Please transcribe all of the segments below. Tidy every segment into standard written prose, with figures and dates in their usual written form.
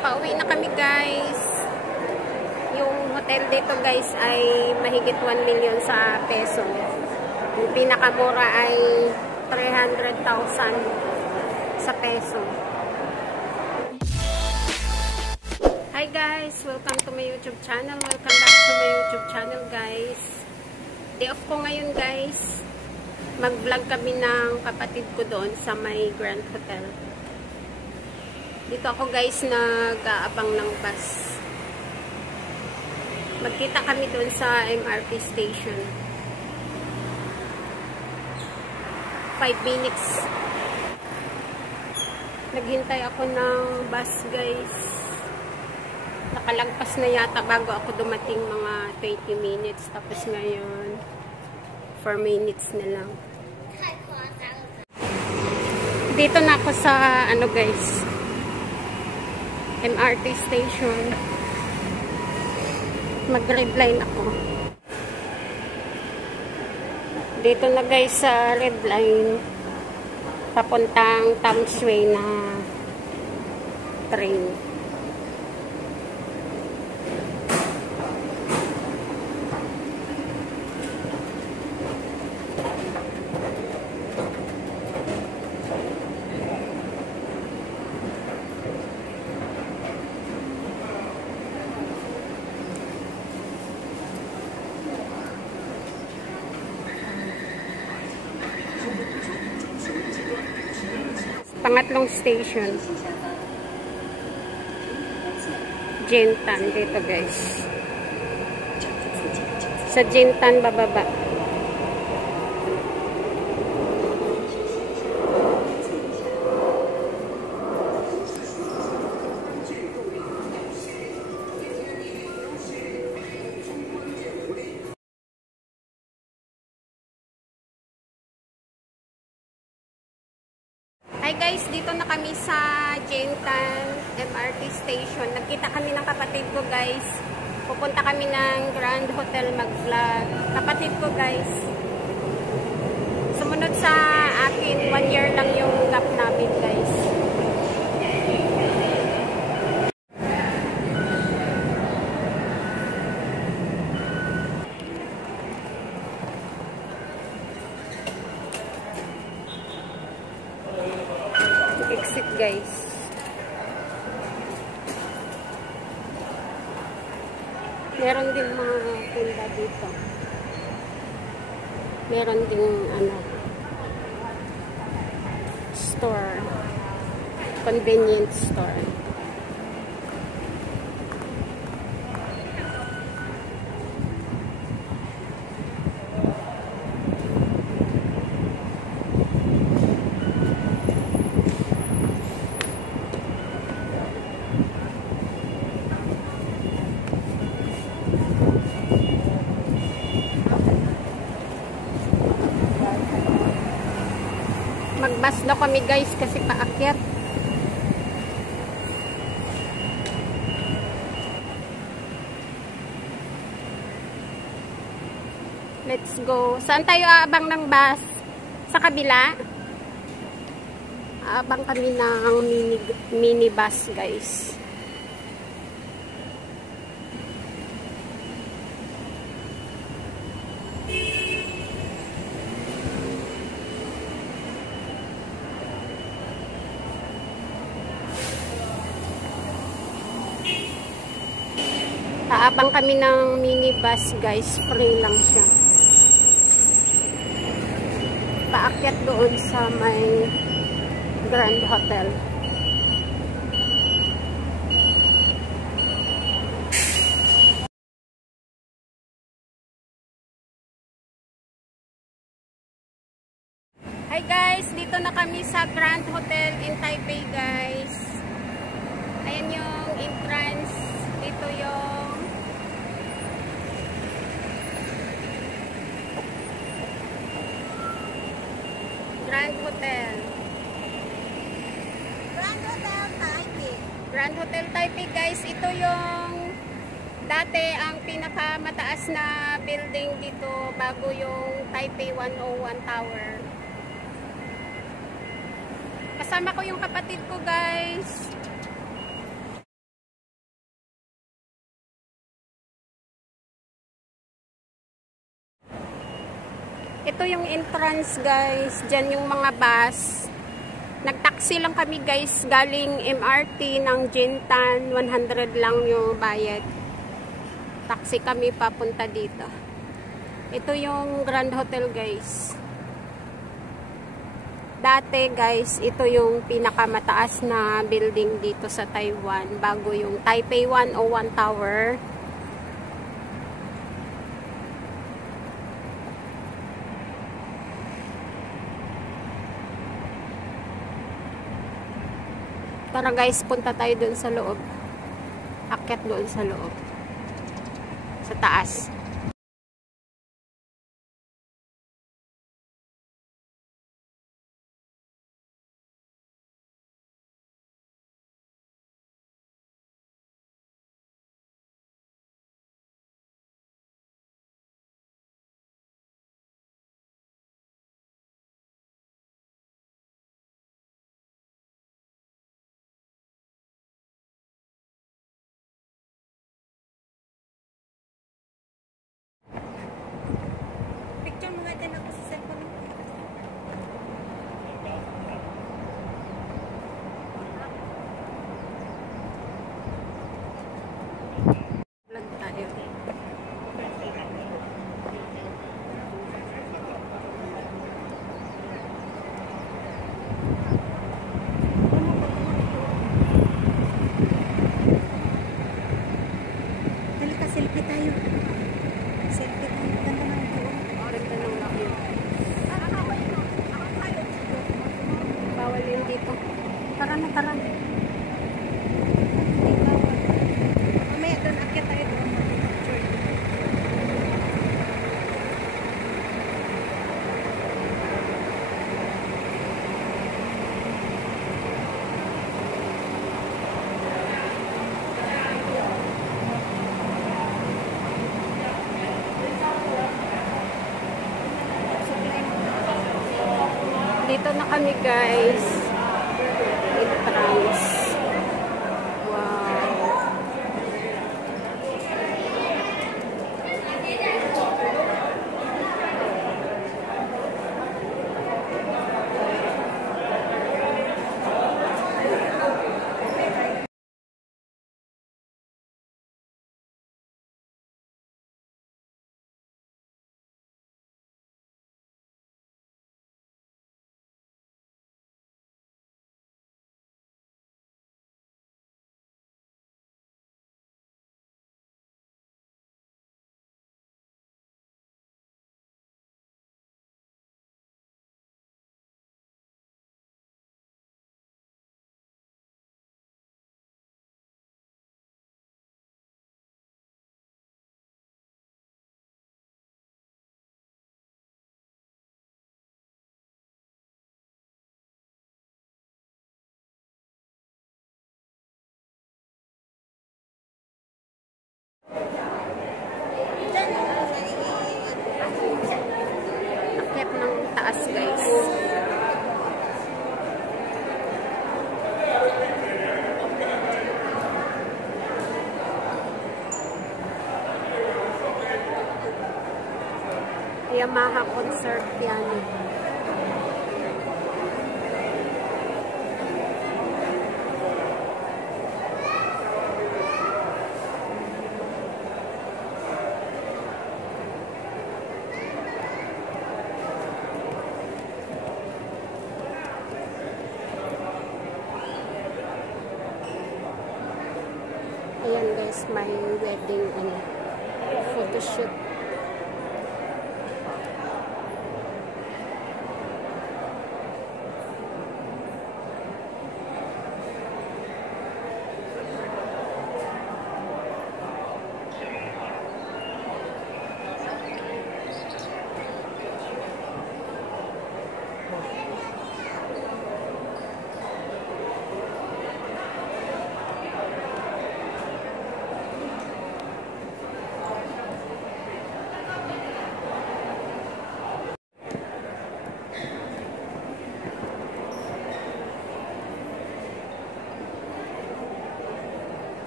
pauwi na kami guys. Yung hotel dito guys ay mahigit 1 million sa peso. Yung pinakamura ay 300,000 sa peso. Hi guys! Welcome to my YouTube channel. Welcome back to my YouTube channel guys. Day off ko ngayon guys. Mag-vlog kami ng kapatid ko doon sa may Grand Hotel. Dito ako guys nag-aabang ng bus. Magkita kami doon sa MRT station. 5 minutes. Naghintay ako ng bus guys. Nakalagpas na yata bago ako dumating, mga 20 minutes. Tapos ngayon 4 minutes na lang. Dito na ako sa ano guys, MRT station. Mag-red line ako. Dito na guys sa red line. Papuntang Tamsway na train. Pangatlong station. Jintan dito guys. Sa Jintan bababa. Hi guys, dito na kami sa Jintan MRT station. Nagkita kami ng kapatid ko guys. Pupunta kami ng Grand Hotel mag-vlog. Kapatid ko guys. Sumunod sa akin, 1 year lang yung gap namin guys. Exit guys. Meron din mga tinda dito. Meron din ano, store. Convenience store. Magbus na kami guys kasi paakyat. Let's go. Saan tayo aabang ng bus? Sa kabila? Aabang kami ng mini bus guys. Aabang kami ng minibus guys, free lang siya. Paakyat doon sa may Grand Hotel. Hi guys, dito na kami sa Grand Hotel in Taipei guys. Ayan yung entrance. Dito yung Grand Hotel. Grand Hotel Taipei. Grand Hotel Taipei guys. Ito yung dati ang pinakamataas na building dito bago yung Taipei 101 Tower. Kasama ko yung kapatid ko guys. Ito yung entrance guys. Diyan yung mga bus. Nagtaxi lang kami guys. Galing MRT ng Jintan. 100 lang yung bayad. Taxi kami papunta dito. Ito yung Grand Hotel guys. Dati guys, ito yung pinakamataas na building dito sa Taiwan. Bago yung Taipei 101 Tower. Tara guys, punta tayo dun sa loob. Akyat doon sa loob. Sa taas. Picture mo nga din ako sa cellphone. Vlog tayo. Dali ka, selfie tayo. Selfie tayo. Ganda ng buo. Ganda ng laki. Bawal yun dito. Tara na, tara. Mamaya doon, akyat tayo doon. Picture. Dito na kami guys. Entrance. Wow. Akyat ng taas guys. Yamaha concert piano. Ayan guys, may wedding photoshoot.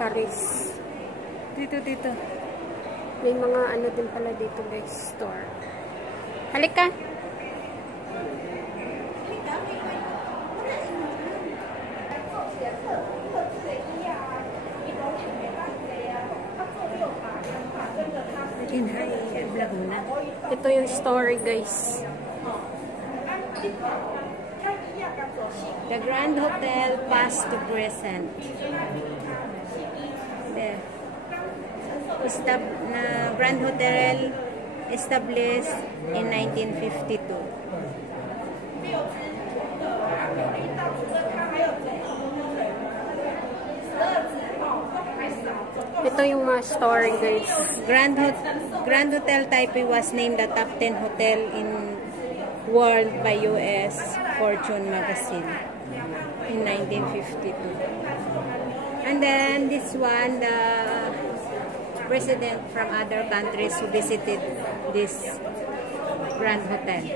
Paris. Dito. May mga ano din pala dito guys, store. Halika! Ito yung story, guys. The Grand Hotel past to present. There. Grand Hotel established in 1952. Ito yung mga story, guys. Grand Hotel Taipei was named the top 10 hotel in world by US Fortune magazine in 1952. And then this one, the president from other countries who visited this Grand Hotel.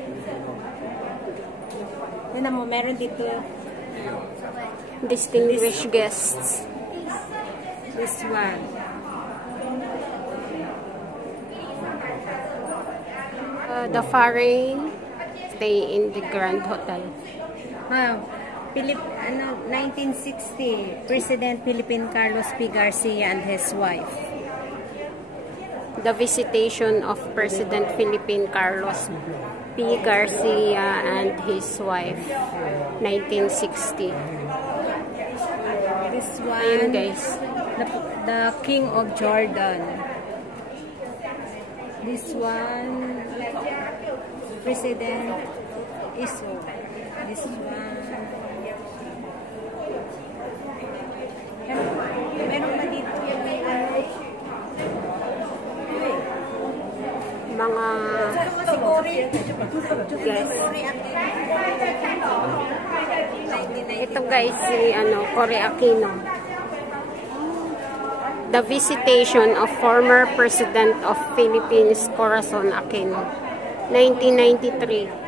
Yun mo, meron dito Distinguished guests. this one. The foreign stay in the Grand Hotel. Wow. 1960, President Philippine Carlos P. Garcia and his wife. The visitation of President Philippine Carlos P. Garcia and his wife, 1960. This one, Ayun, guys. the King of Jordan. This one, President Iso. This one. Meron pa dito yung Mga ito guys, si Cory Aquino. The visitation of former President of Philippines, Corazon Aquino, 1993.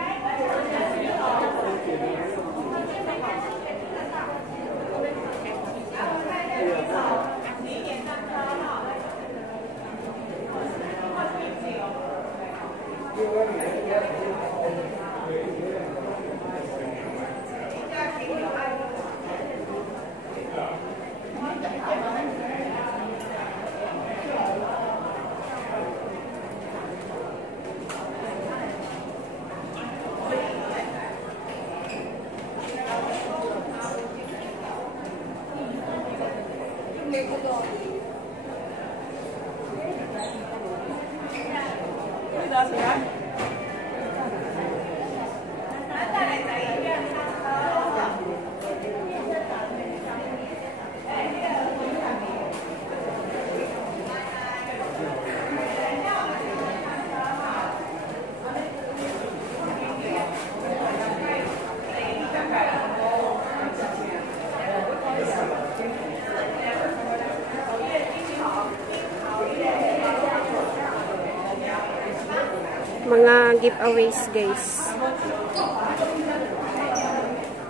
Mga giveaways, guys.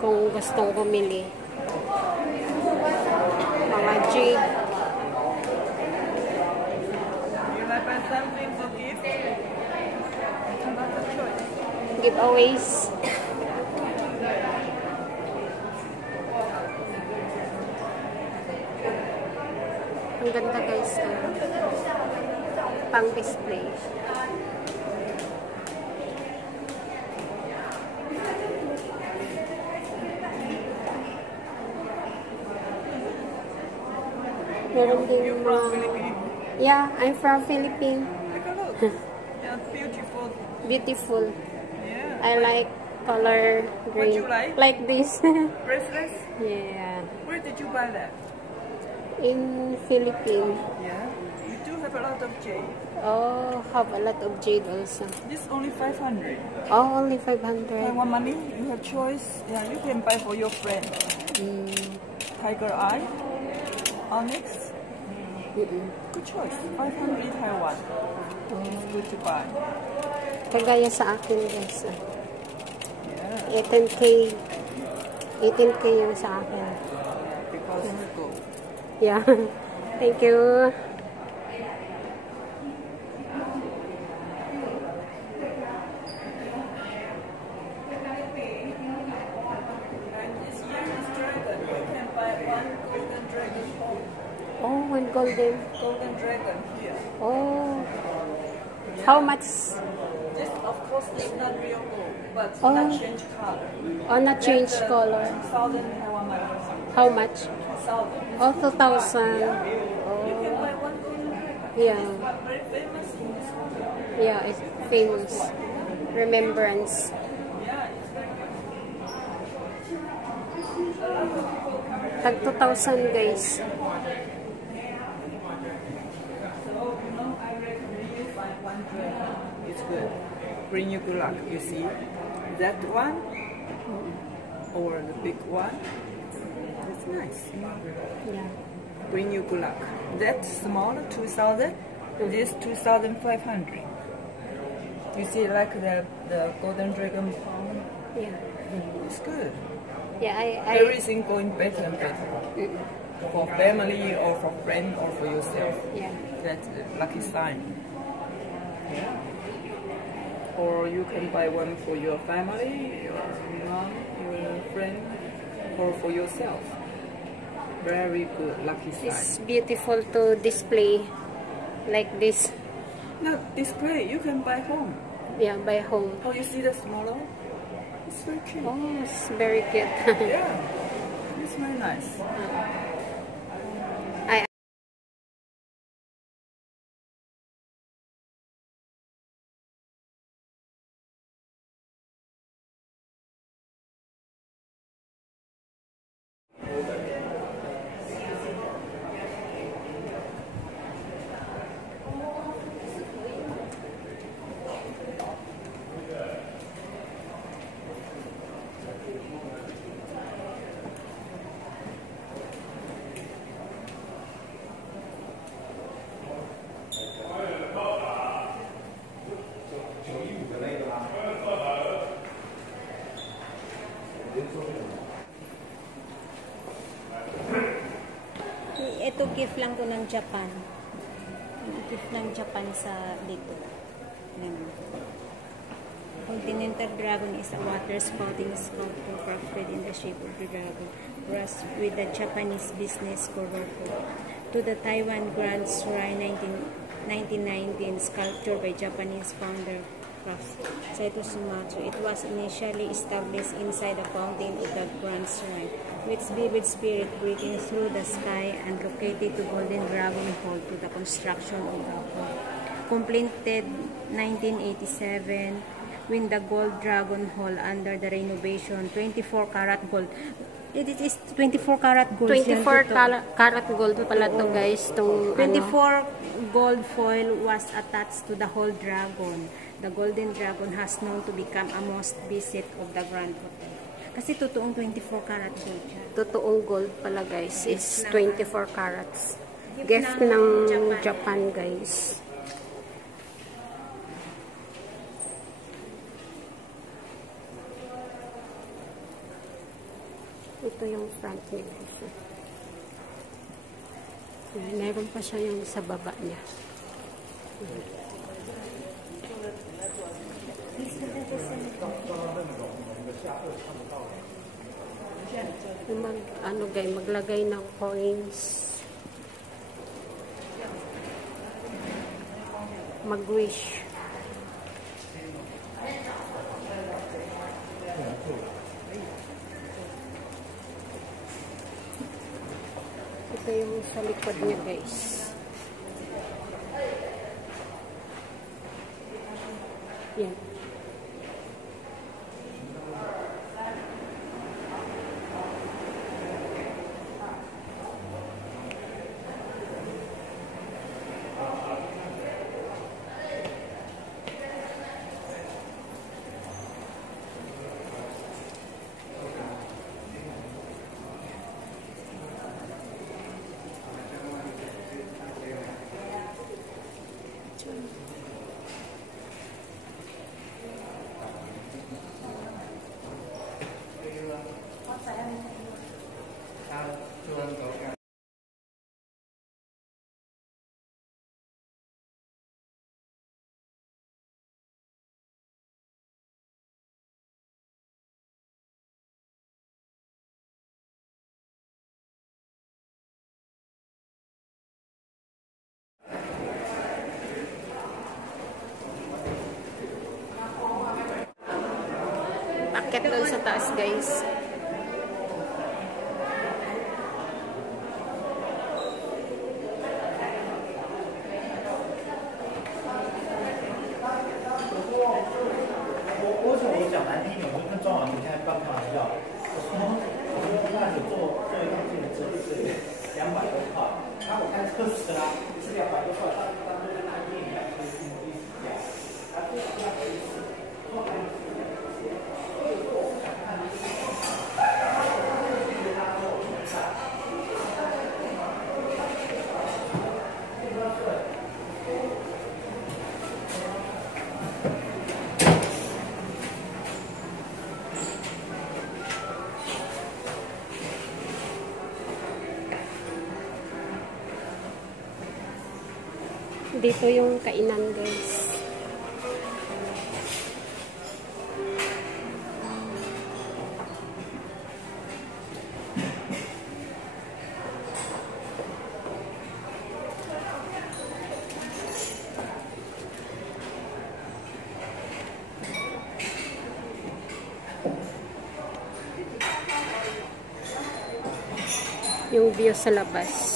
Kung gustong bumili. Mga jig. Giveaways. Ang ganda, guys. Pang display. Meron din yeah, I'm from Philippines. Take a look. Yeah, beautiful. Beautiful. Yeah. I like color green. you like? Like this. Bracelets? Yeah. Where did you buy that? In Philippines. Yeah. You do have a lot of jade. Oh, have a lot of jade also. This only 500. Oh, only 500. Taiwan money, you have choice. Yeah, you can buy for your friend. Tiger eye, onyx. Good choice. 500 Taiwan. It's good to buy. Kagaya sa akin, guys. Yeah. 18K. 18K yung sa akin. Because it's gold. Yeah. Thank you. Oh, one golden Golden dragon here. Oh, how much? This, of course, is not real gold, but Oh. not change color. Oh, not change That's, color. 2,000 Taiwan dollars. How much? 2,000. Oh, 2,000. You can buy one golden dragon. Yeah. It's very famous in this hotel. Yeah, it's famous. Remembrance. Yeah, it's very good. Tag 2,000 guys. So, I recommend you buy one dragon. It's good. Bring you good luck. You see that one or the big one? It's nice. Yeah. Bring you good luck. That smaller 2,000. This 2,500. You see, like the golden dragon. Yeah. It's good. Yeah, Everything going better and better. For family or for friend or for yourself. yeah. That's a lucky sign. Or you can buy one for your family, your mom, your friend, or for yourself. Very good, lucky sign. It's beautiful to display like this. Now display, you can buy home. Yeah, by home. Oh, you see the smaller? It's very cute. Oh, it's very cute. Yeah, it's very nice. I Ito gift lang to ng Japan. Ito gift ng Japan sa dito. Yan. Continental Dragon is a water spouting sculpture crafted in the shape of the dragon, whereas with the Japanese business Kuroko. To the Taiwan Grand Shrine 1919 sculpture by Japanese founder Saito Sumatsu. It was initially established inside the fountain of the Grand Shrine, with vivid spirit breaking through the sky and located to Golden Dragon Hall to the construction of the hall. Completed 1987 when the Gold Dragon Hall under the renovation 24 karat gold. It is 24 karat gold. 24 karat gold pala to guys. 24 gold foil was attached to the whole dragon. The Golden Dragon has known to become a most visit of the Grand Hotel. Kasi totoong 24 karat gold siya. Totoong gold pala guys. It's 24 carats. Gift ng Japan guys. Ito yung front niya guys. Meron pa siya yung sa baba niya. Maglagay ng coins. Mag-wish. Ito yung sa likod niya guys. Yan. taas, guys. Dito yung kainan, guys. Yung view sa labas.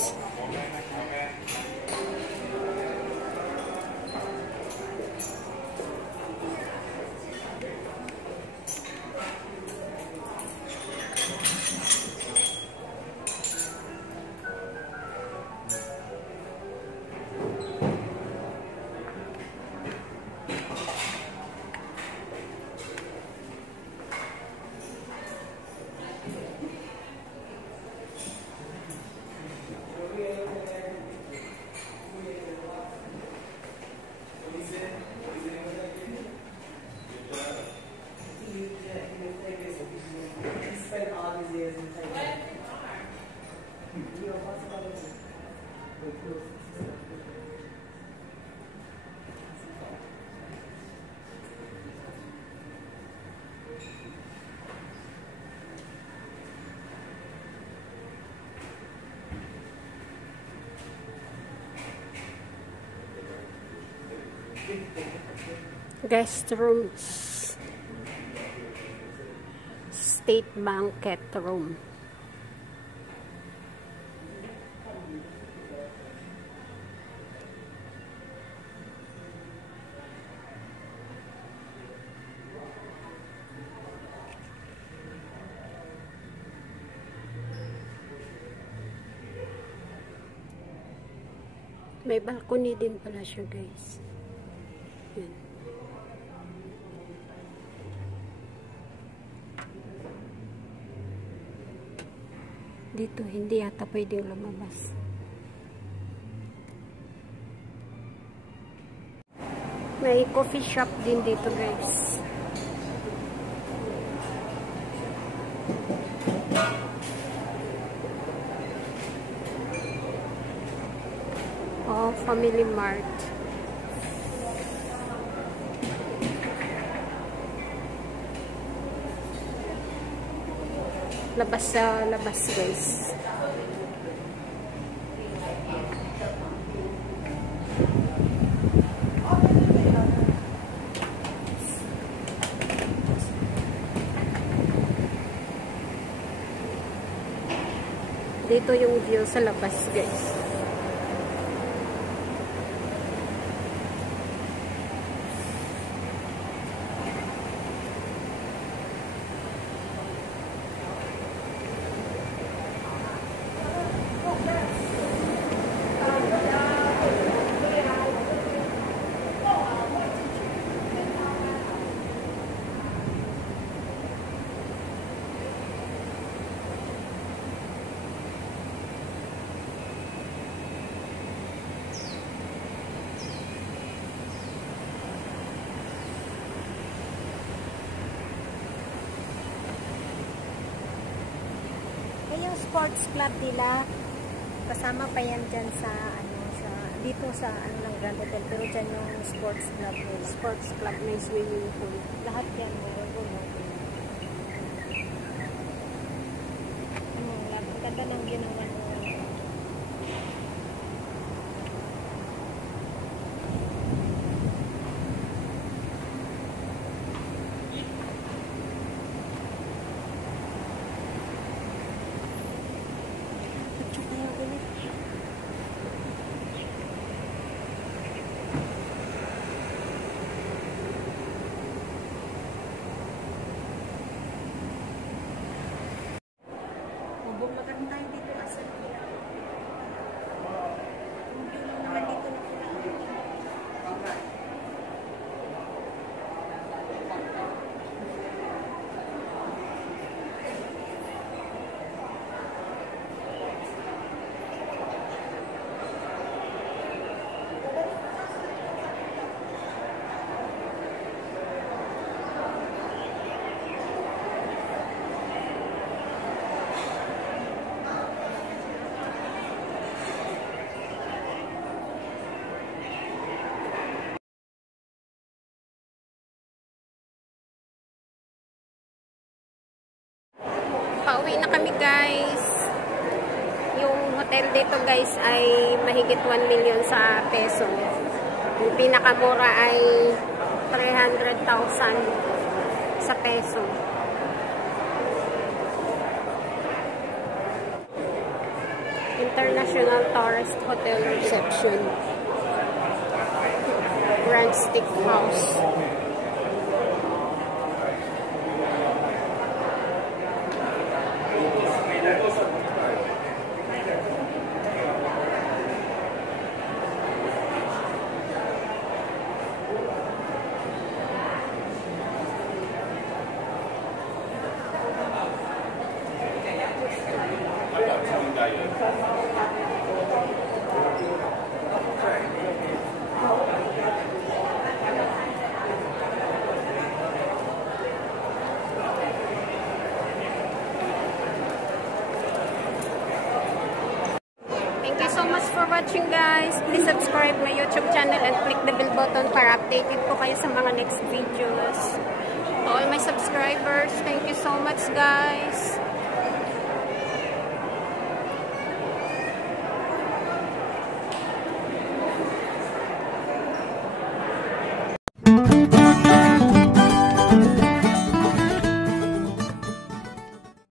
Guest rooms. State banquet room. May balcony din pala siya, guys. Yan. Dito, hindi yata pwedeng lumabas. May coffee shop din dito, guys. Oh, Family Mart. Labas sa labas, guys. Dito yung view sa labas, guys. Yung sports club nila, kasama pa yan dyan sa ano, sa dito sa ano lang Grand Hotel, pero dyan yung sports club may swimming pool, lahat yan meron doon. Ang ganda ng ginawa mo. hotel dito guys ay mahigit 1 million sa peso. Yung pinakamura ay 300,000 sa peso. International Tourist Hotel Reception. Grand Steakhouse. Thank you so much for watching guys. Please subscribe my YouTube channel and click the bell button para updated po kayo sa mga next videos. To all my subscribers, thank you so much guys.